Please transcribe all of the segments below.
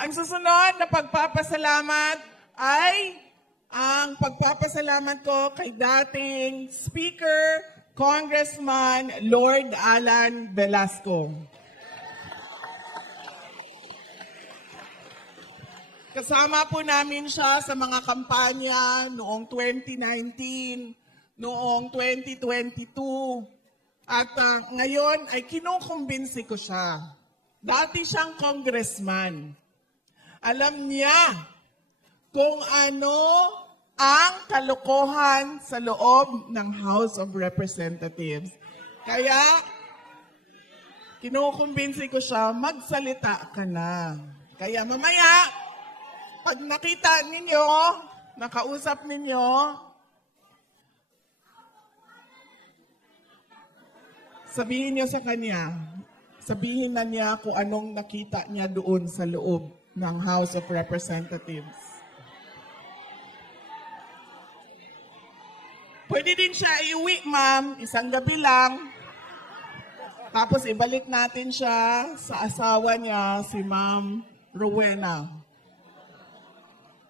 Ang susunod na pagpapasalamat ay ang pagpapasalamat ko kay dating Speaker, Congressman Lord Alan Velasco. Kasama po namin siya sa mga kampanya noong 2019, noong 2022, at ngayon ay kinukumbinsi ko siya. Dati siyang congressman. Alam niya kung ano ang kalokohan sa loob ng House of Representatives. Kaya, kinukumbinsi ko siya, magsalita ka na. Kaya mamaya, pag nakita ninyo, nakausap ninyo, sabihin niyo sa kanya, sabihin na niya kung anong nakita niya doon sa loob ng House of Representatives. Pwede din siya iuwi, ma'am, isang gabi lang. Tapos ibalik natin siya sa asawa niya, si Ma'am Rowena.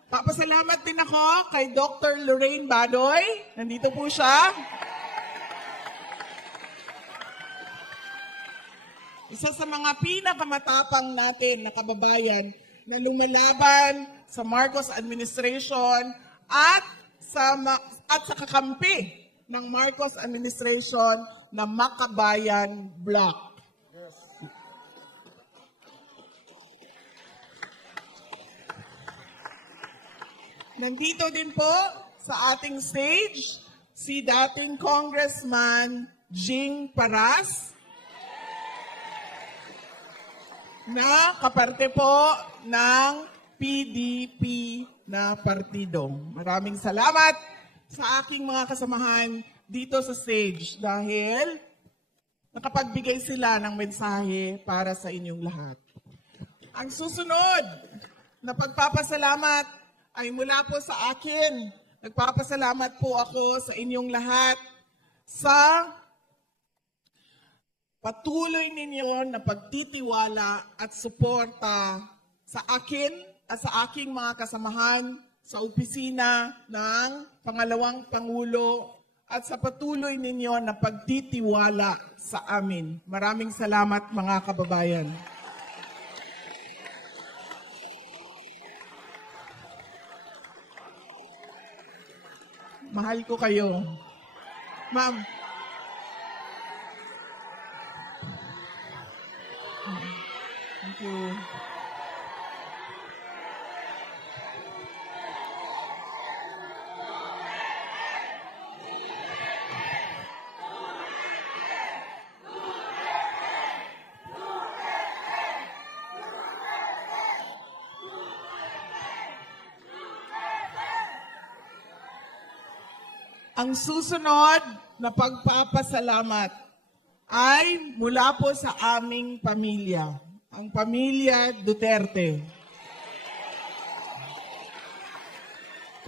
Papasalamat din ako kay Dr. Lorraine Badoy. Nandito po siya. Isa sa mga pinakamatapang natin na kababayan na lumalaban sa Marcos administration at sa kakampi ng Marcos administration na Makabayan Bloc. Nandito din po sa ating stage si dating Congressman Jing Paras, na kaparte po ng PDP na partido. Maraming salamat sa aking mga kasamahan dito sa stage dahil nakapagbigay sila ng mensahe para sa inyong lahat. Ang susunod na pagpapasalamat ay mula po sa akin. Nagpapasalamat po ako sa inyong lahat sa patuloy ninyo na pagtitiwala at suporta sa akin at sa aking mga kasamahan sa opisina ng Pangalawang Pangulo at sa patuloy ninyo na pagtitiwala sa amin. Maraming salamat mga kababayan. Mahal ko kayo. Ma'am. Thank you. Ang susunod na pagpapasalamat ay mula po sa aming pamilya, ang pamilya Duterte.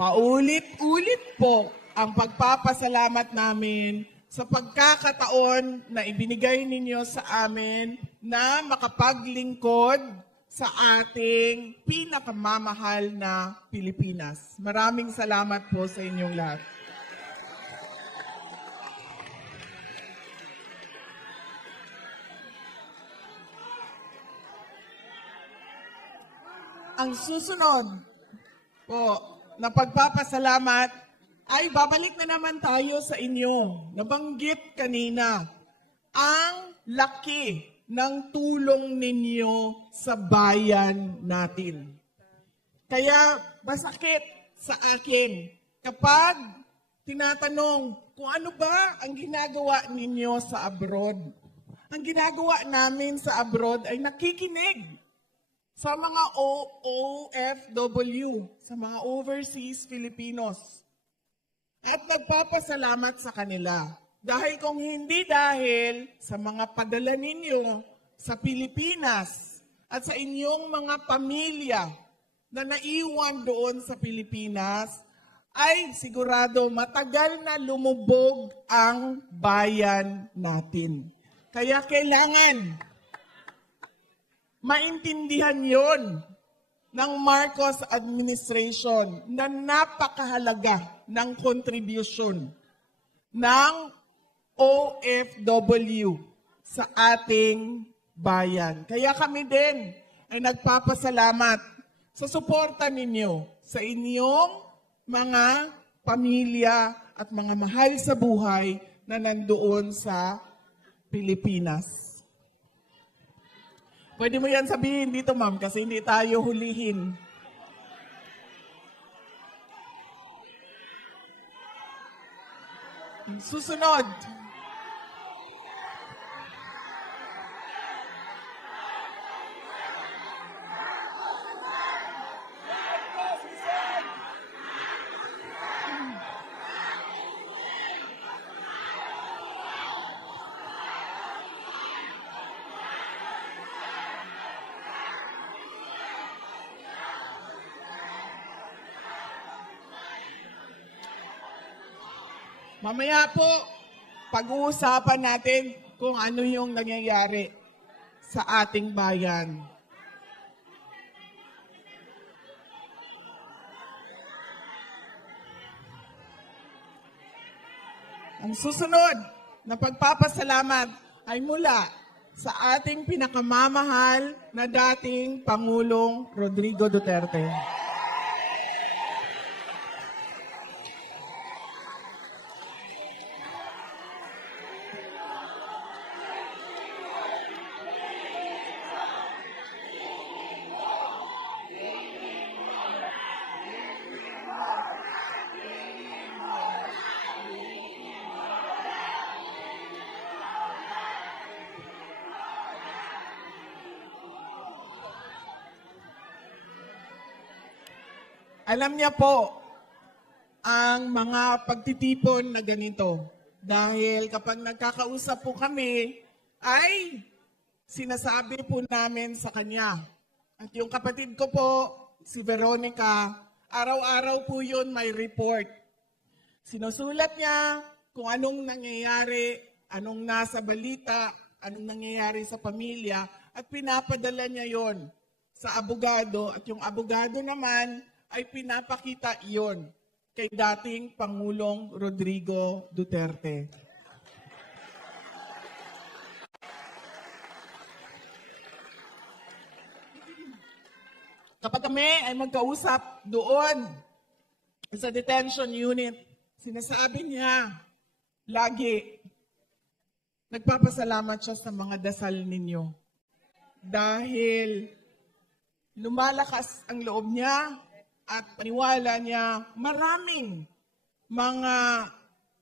Paulit-ulit po ang pagpapasalamat namin sa pagkakataon na ibinigay ninyo sa amin na makapaglingkod sa ating pinakamamahal na Pilipinas. Maraming salamat po sa inyong lahat. Ang susunod po na pagpapasalamat ay babalik na naman tayo sa inyo. Nabanggit kanina ang laki ng tulong ninyo sa bayan natin. Kaya masakit sa akin kapag tinatanong kung ano ba ang ginagawa ninyo sa abroad. Ang ginagawa namin sa abroad ay nakikinig sa mga OFW, sa mga overseas Filipinos. At nagpapasalamat sa kanila. Dahil kung hindi dahil sa mga padala ninyo sa Pilipinas at sa inyong mga pamilya na naiwan doon sa Pilipinas, ay sigurado matagal na lumubog ang bayan natin. Kaya kailangan maintindihan yon ng Marcos administration na napakahalaga ng contribution ng OFW sa ating bayan. Kaya kami din ay nagpapasalamat sa suporta ninyo sa inyong mga pamilya at mga mahal sa buhay na nandoon sa Pilipinas. Pwede mo yan sabihin dito, ma'am, kasi hindi tayo hulihin. Susunod. Mamaya po, pag-uusapan natin kung ano yung nangyayari sa ating bayan. Ang susunod na pagpapasalamat ay mula sa ating pinakamamahal na dating Pangulong Rodrigo Duterte. Alam niya po ang mga pagtitipon na ganito. Dahil kapag nagkakausap po kami, ay sinasabi po namin sa kanya. At yung kapatid ko po, si Veronica, araw-araw po yun may report. Sinusulat niya kung anong nangyayari, anong nasa balita, anong nangyayari sa pamilya, at pinapadala niya yon sa abogado. At yung abogado naman, ay pinapakita iyon kay dating Pangulong Rodrigo Duterte. Kapag kami ay magkausap doon sa detention unit, sinasabi niya lagi, nagpapasalamat siya sa mga dasal ninyo. Dahil lumalakas ang loob niya, at paniwala niya maraming mga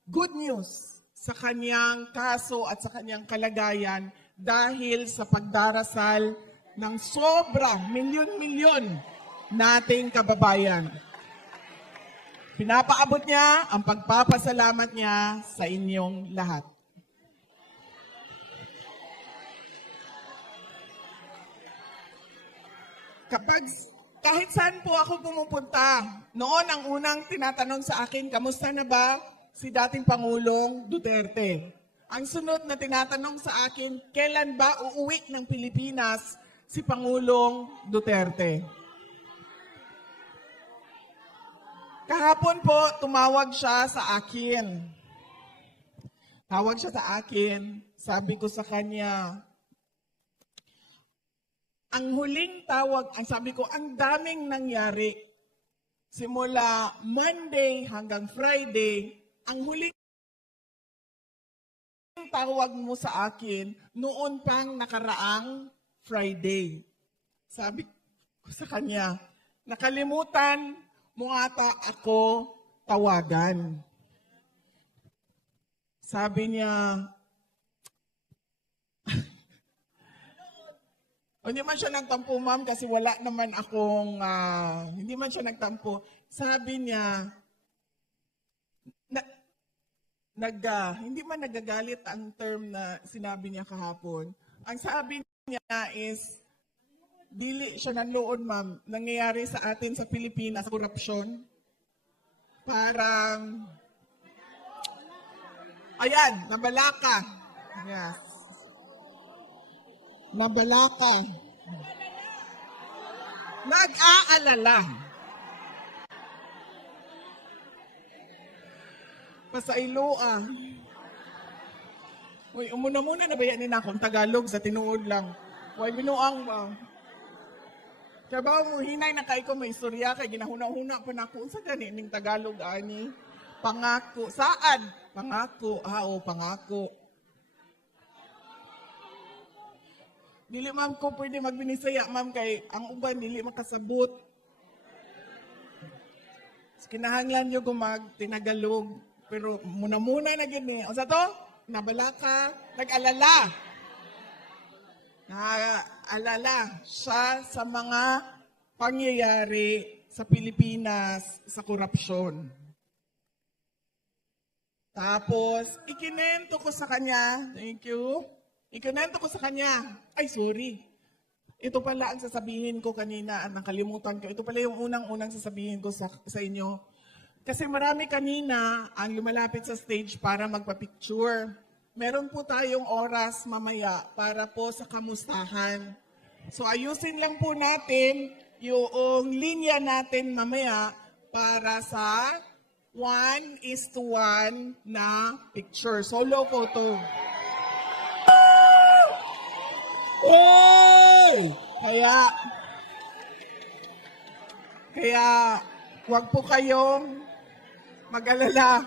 good news sa kanyang kaso at sa kanyang kalagayan dahil sa pagdarasal ng sobrang milyon-milyon nating kababayan. Pinapaabot niya ang pagpapasalamat niya sa inyong lahat. Kahit saan po ako pumupunta, noon ang unang tinatanong sa akin, kamusta na ba si dating Pangulong Duterte? Ang sunod na tinatanong sa akin, kailan ba uuwi ng Pilipinas si Pangulong Duterte? Kahapon po, tumawag siya sa akin. Tawag siya sa akin, sabi ko sa kanya, ang huling tawag, ang sabi ko, ang daming nangyari. Simula Monday hanggang Friday, ang huling tawag mo sa akin, noon pang nakaraang Friday. Sabi ko sa kanya, nakalimutan mo ata ako tawagan. Sabi niya, hindi man siya nagtampo, ma'am, kasi wala naman akong, hindi man siya nagtampo. Sabi niya, hindi man nagagalit ang term na sinabi niya kahapon. Ang sabi niya is, dili siya nanloon, ma'am, nangyayari sa atin sa Pilipinas, korupsyon. Parang, ayan, nabalaka. Yes. Nabalaka. alala. Pasailo ah. Uy, umuna-muna na bayanin akong Tagalog sa tinuod lang. Uy, binuang ba? Kaya mo, hinay na kay ko may istorya kay ginahuna-huna pa na ako. Unsa gani ning Tagalog ani? Pangako. Saan? Pangako. Pangako. Dili ma'am ko pwede magbinisaya ma'am kay ang uban dili makasabot. Kinahanglan nyo tinagalog. Pero muna-muna na gini. O sa to? Nabala ka. Nag-alala. Naalala siya sa mga pangyayari sa Pilipinas sa korupsyon. Tapos, ikinento ko sa kanya. Thank you. Ikinento ko sa kanya. Ay, sorry. Ito pala ang sasabihin ko kanina. Nakalimutan ko. Ito pala yung unang-unang sasabihin ko sa inyo. Kasi marami kanina ang lumalapit sa stage para magpa-picture. Meron po tayong oras mamaya para po sa kamustahan. So ayusin lang po natin yung linya natin mamaya para sa 1:1 na picture. Solo photo. Oy! Kaya wag po kayong mag-alala.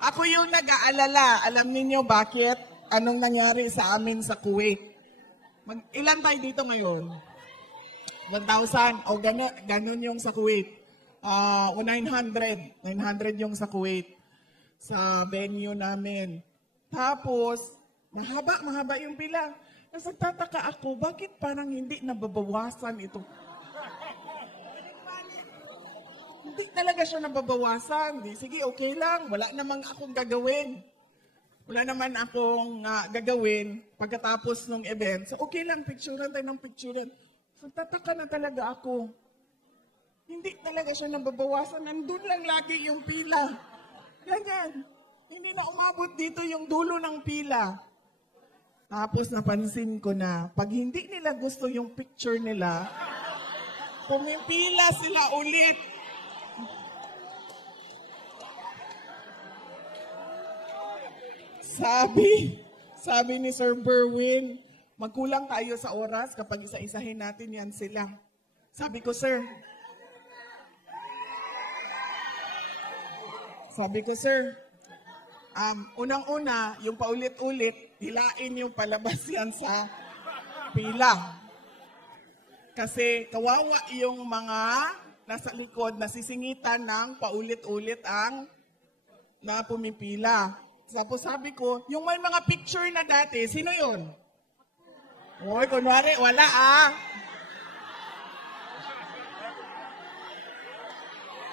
Ako yung nag-aalala. Alam niyo bakit? Anong nangyari sa amin sa Kuwait? Ilan tayo dito ngayon? 1,000. O ganun yung sa Kuwait. 900. 900 yung sa Kuwait. Sa venue namin. Tapos, mahaba yung pila. Nagtataka ako, bakit parang hindi nababawasan ito? Hindi talaga siya nababawasan. Sige, okay lang. Wala namang akong gagawin. Wala naman akong gagawin pagkatapos ng event. So, okay lang, picturean tayo ng picturean. So, tataka na talaga ako. Hindi talaga siya nababawasan. Nandun lang lagi yung pila. Ganyan. Hindi na umabot dito yung dulo ng pila. Tapos napansin ko na, pag hindi nila gusto yung picture nila, pumipila sila ulit. Sabi ni Sir Berwin, magkulang tayo sa oras kapag isa-isahin natin yan sila. Sabi ko, Sir, unang-una, yung paulit-ulit, hilain yung palabas yan sa pila. Kasi kawawa yung mga nasa likod na sisingitan ng paulit-ulit ang na pumipila. Tapos sabi ko, yung may mga picture na dati, sino yun? Uy, kunwari, wala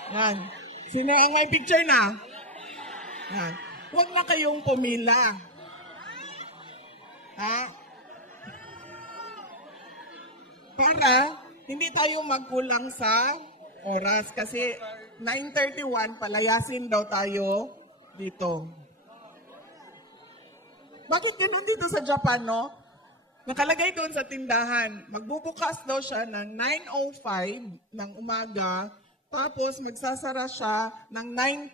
Yan. Sino ang may picture na? Yan. Huwag na kayong pumila. Para hindi tayo magkulang sa oras. Kasi 9:31, palayasin daw tayo dito. Bakit ganun dito sa Japan, no? Nakalagay doon sa tindahan, magbubukas daw siya ng 9:05 ng umaga, tapos magsasara siya ng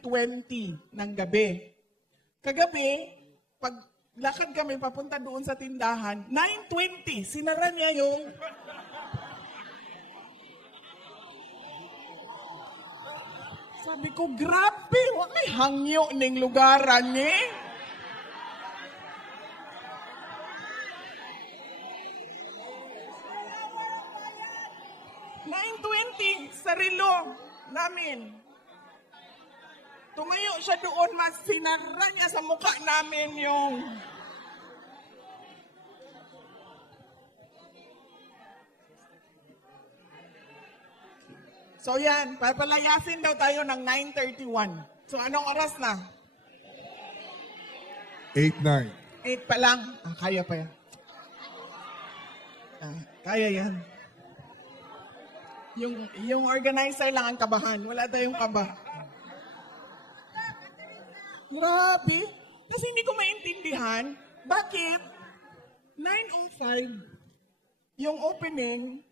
9:20 ng gabi. Kagabi, pag lakad kami papunta doon sa tindahan, 9:20, sinara niya yung... Sabi ko, grabe, wag may hangyo ning lugaran ni. 9:20 sa relo namin. Tumayo siya doon, mas sinara niya sa mukha namin yung... So yan, papalayasin daw tayo ng 9:31. So anong oras na? 8:09. 8 pa lang. Kaya pa yan. Kaya yan. Yung organizer lang ang kabahan. Wala tayong kaba. Grabe. Kasi hindi ko maintindihan bakit 9:05 yung opening,